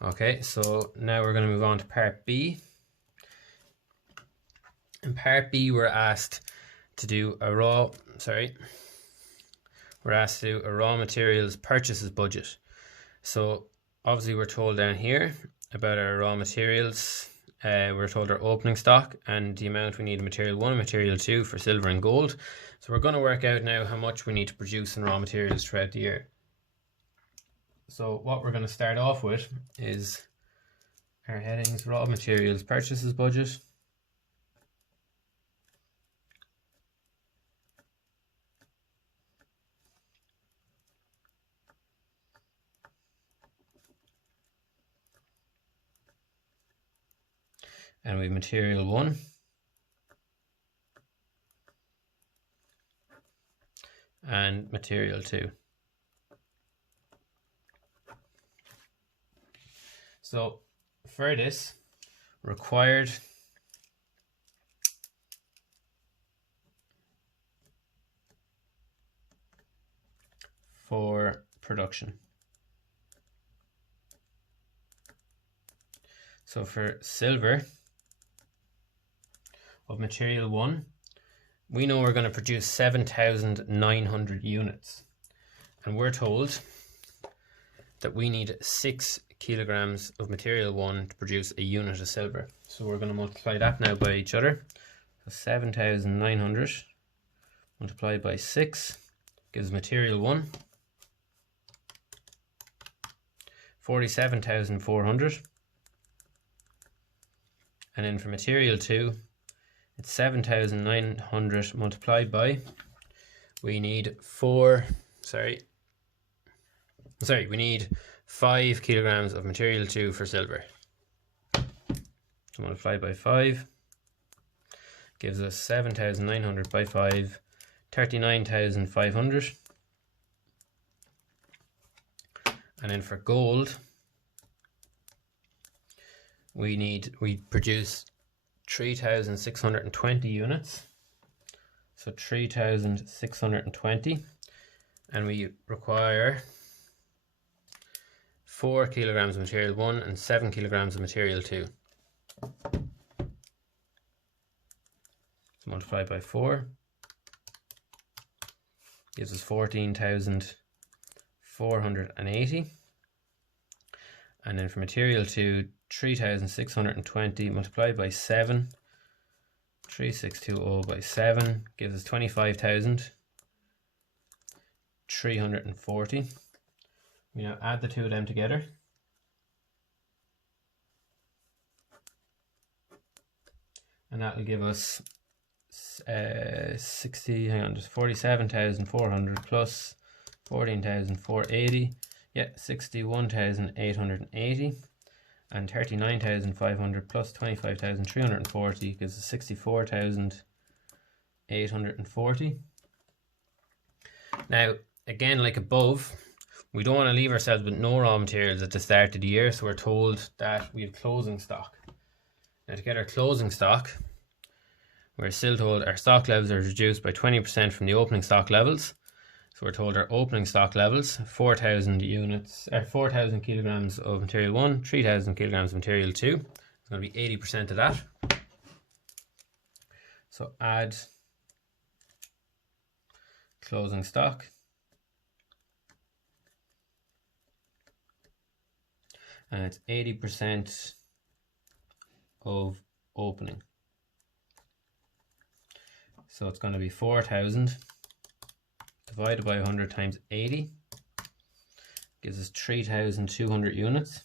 Okay, so now we're going to move on to part B. In part B, we're asked to do a raw materials purchases budget. So obviously we're told down here about our raw materials. We're told our opening stock and the amount we need in material 1 and material 2 for silver and gold. So we're going to work out now how much we need to produce in raw materials throughout the year. So what we're going to start off with is our headings: raw materials purchases budget, and we have material 1 and material 2. So for this, required for production. So for silver of material 1, we know we're going to produce 7,900 units, and we're told that we need 6 kilograms of material 1 to produce a unit of silver. So we're going to multiply that now by each other. So 7,900 multiplied by 6 gives material 1 47,400, and then for material 2 it's 7,900 multiplied by, we need 5 kilograms of material 2 for silver. So multiplied by 5 gives us 7,900 by 5, 39,500. And then for gold, we produce 3,620 units. So 3,620, and we require 4 kilograms of material 1 and 7 kilograms of material 2. So multiplied by 4 gives us 14,480. And then for material 2, 3,620 multiplied by 7, 3620 by 7 gives us 25,340. We now add the two of them together. And that will give us 47,400 plus 14,480. Yeah, 61,880. And 39,500 plus 25,340 gives us 64,840. Now, again, like above, we don't want to leave ourselves with no raw materials at the start of the year, so we're told that we have closing stock. Now, to get our closing stock, we're still told our stock levels are reduced by 20% from the opening stock levels. So we're told our opening stock levels, 4,000 units, 4,000 kilograms of material 1, 3,000 kilograms of material 2. It's going to be 80% of that. So add closing stock. And it's 80% of opening. So it's going to be 4,000 divided by 100 times 80 gives us 3,200 units,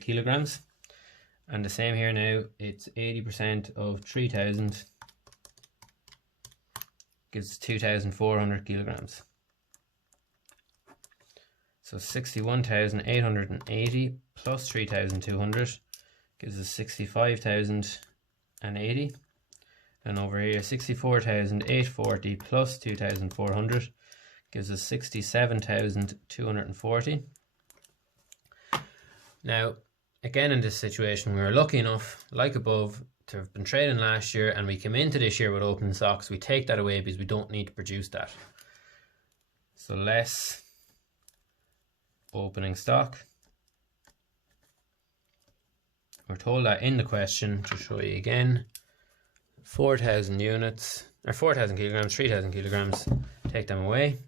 kilograms. And the same here now, it's 80% of 3,000 gives us 2,400 kilograms. So 61,880 plus 3,200 gives us 65,080. And over here, 64,840 plus 2,400 gives us 67,240. Now, again, in this situation, we were lucky enough, like above, to have been trading last year, and we came into this year with opening stocks. We take that away because we don't need to produce that. So less opening stock We're told that in the question, to show you again, 4,000 units, or 4,000 kilograms, 3,000 kilograms, take them away.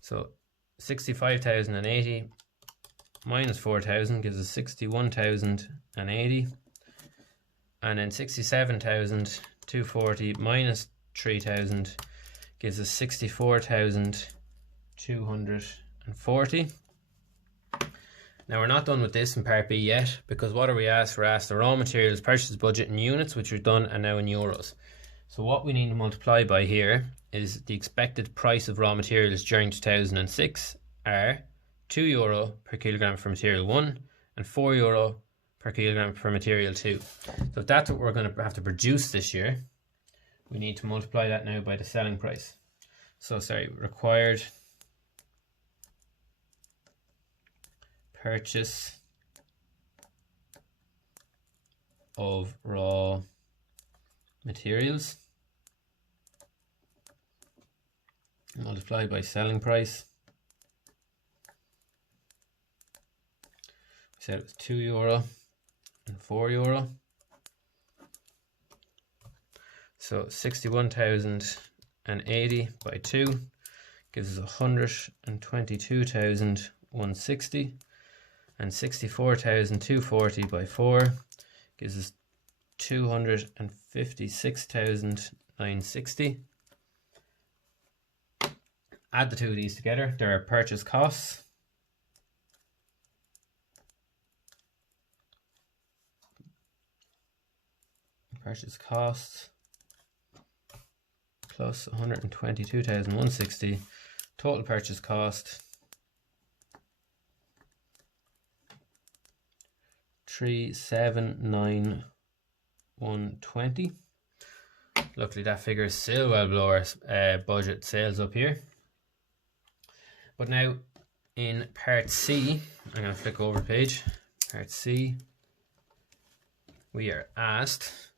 So 65,080 minus 4,000 gives us 61,080. And then 67,240 minus 3,000 gives us 64,240. Now we're not done with this in part B yet, because what are we asked? We're asked the raw materials purchase budget in units, which we've done, and now in euros. So what we need to multiply by here is the expected price of raw materials during 2006 are €2 per kilogram for material 1 and €4 per kilogram for material 2. So if that's what we're going to have to produce this year, we need to multiply that now by the selling price. So sorry, required purchase of raw materials multiplied by selling price. We said it was €2 and €4. So 61,080 by 2 gives us 122,160, and 64,240 by 4 gives us 256,960. Add the two of these together. There are purchase costs. Purchase costs plus 122,160. Total purchase cost 379,120. Luckily that figure is still well below our budget sales up here. But now in part C, I'm going to flick over the page. Part C, we are asked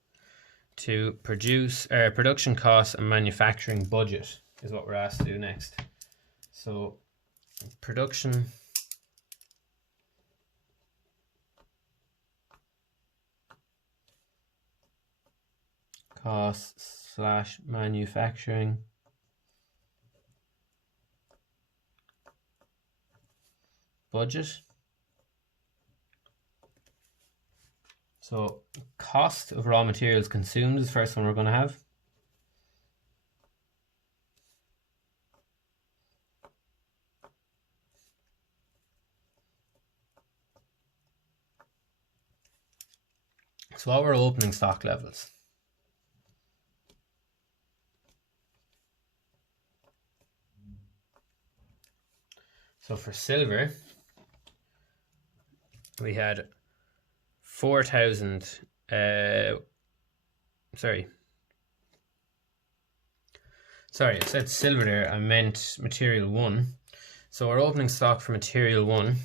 to produce production costs and manufacturing budget is what we're asked to do next. So production costs / manufacturing budget. So cost of raw materials consumed is the first one we're going to have. So what were opening stock levels? So for silver, we had 4,000, sorry, I said silver there, I meant material 1. So our opening stock for material 1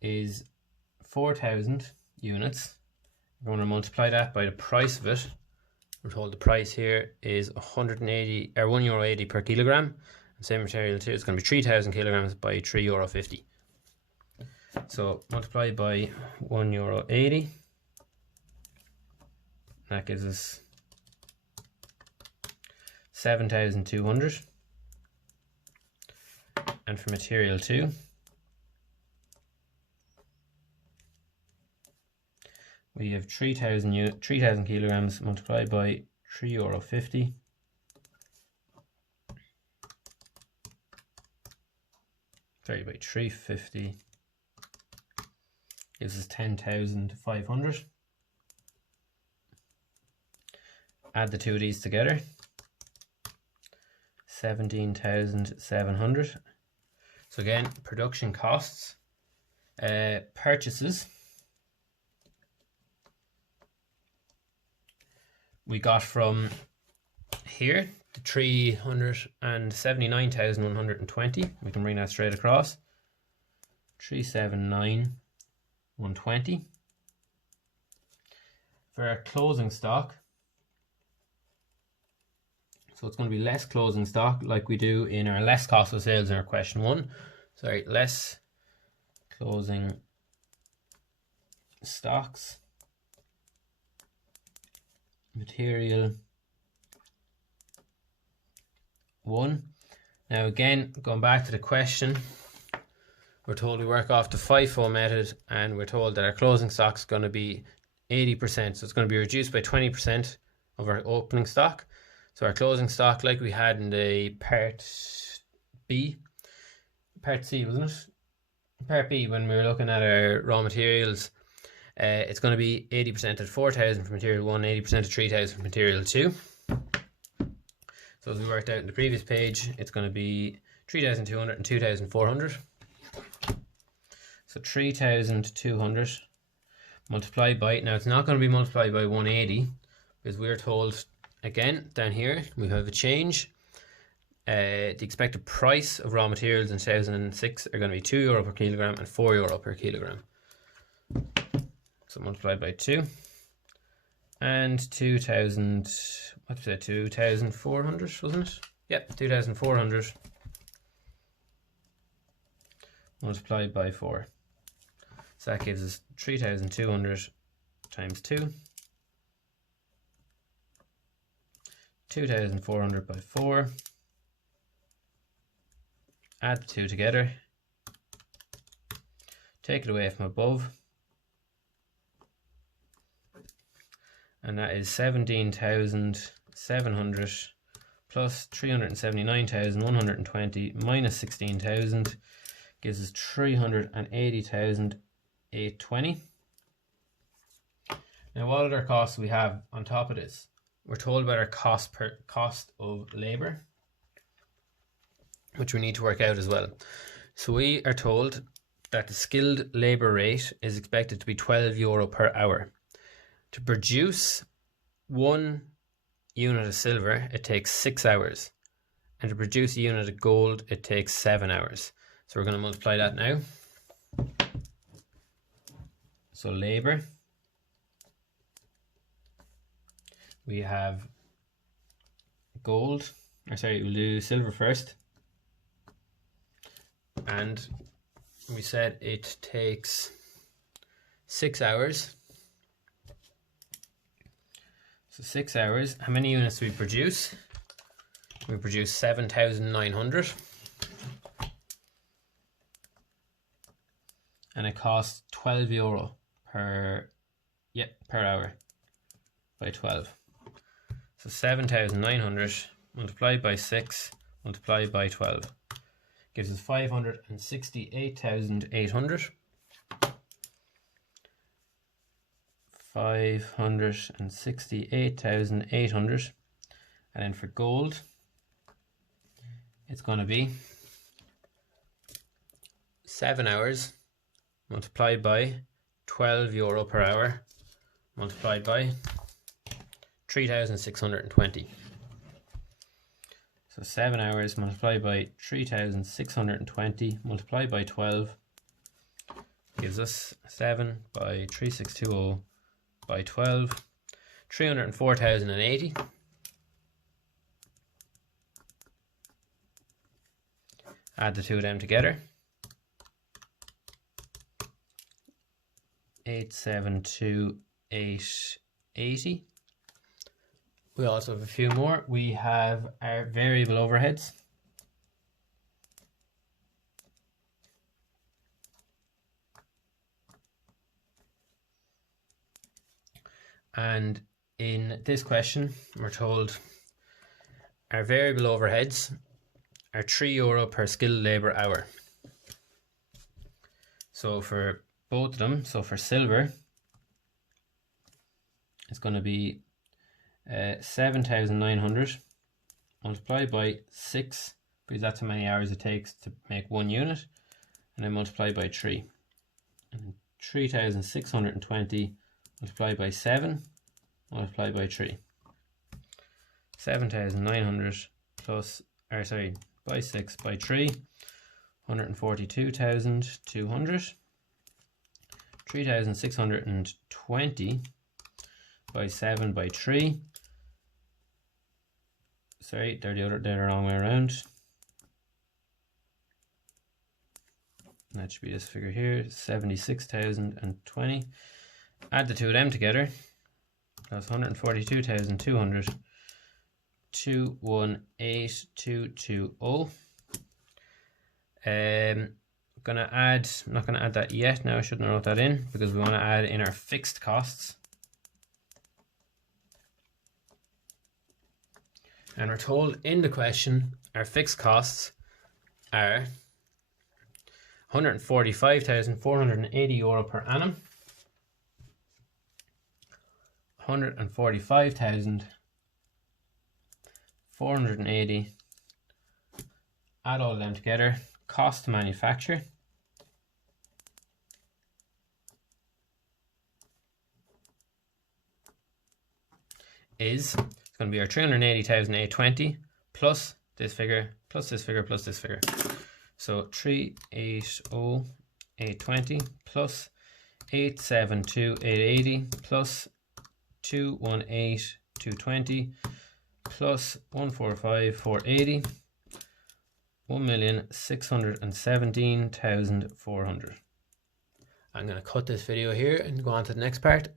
is 4,000 units. We're going to multiply that by the price of it. We're told the price here is €180 or €1.80 per kilogram. And same material too, it's going to be 3,000 kilograms by €3.50. So multiply by €1.80. That gives us 7,200. And for material 2, we have 3,000 kilograms multiplied by €3.50. Sorry, by 350 gives us 10,500. Add the two of these together, 17,700. So again, production costs, purchases. We got from here the 379,120. We can bring that straight across. 379,120. For our closing stock, So it's going to be less closing stock, like we do in our less cost of sales in our question 1. Sorry, less closing stocks, material 1. Now again, going back to the question, we're told we work off the FIFO method, and we're told that our closing stock is going to be 80%. So it's going to be reduced by 20% of our opening stock. So our closing stock, like we had in the part C, wasn't it? Part B, when we were looking at our raw materials, it's going to be 80% at 4,000 for material 1, 80% at 3,000 for material 2. So as we worked out in the previous page, it's going to be 3,200 and 2,400. So 3,200 multiplied by, now it's not going to be multiplied by 180, because we're told, again, down here, we have a change. The expected price of raw materials in 2006 are going to be €2 per kilogram and €4 per kilogram. So multiplied by 2. And 2,000, what's that, 2,400, wasn't it? Yep, 2,400 multiplied by 4. So that gives us 3,200 times 2. 2,400 by 4. Add the 2 together. Take it away from above. And that is 17,700 plus 379,120 minus 16,000 gives us 380,820. Now, what other costs we have on top of this? We're told about our cost of labour, which we need to work out as well. So we are told that the skilled labour rate is expected to be €12 per hour. To produce 1 unit of silver, it takes 6 hours. And to produce a unit of gold, it takes 7 hours. So we're going to multiply that now. So labour, we have gold, or sorry, we'll do silver first. And we said it takes 6 hours. So 6 hours. How many units do we produce? We produce 7,900. And it costs €12 per hour by 12. So 7,900 multiplied by 6 multiplied by 12 gives us 568,800. 568,800. And then for gold, it's going to be 7 hours multiplied by €12 per hour multiplied by 3,620. So 7 hours multiplied by 3,620 multiplied by 12 gives us 7 by 3620 by 12, 304,080. Add the two of them together. 872,880. We also have a few more. We have our variable overheads. And in this question, we're told our variable overheads are €3 per skilled labour hour. So for both of them, so for silver, it's going to be 7,900 multiplied by 6, because that's how many hours it takes to make 1 unit, and then multiplied by 3. And 3,620 multiplied by 7 multiplied by 3. 7,900 plus, or sorry, by 6 by 3, 142,200. 3,620 by 7 by 3. sorry, they're the wrong way around. That should be this figure here, 76,020. Add the two of them together. That's 142,200. 218,220. I'm not gonna add that yet. Now I shouldn't have wrote that in because we want to add in our fixed costs. And we're told in the question our fixed costs are €145,480 per annum. 145,480. Add all of them together. Cost to manufacture is going to be our 380,820 plus this figure, plus this figure, plus this figure. So 380,820 plus 872,880 plus 218,220 plus 145,480, 1,617,400. I'm going to cut this video here and go on to the next part.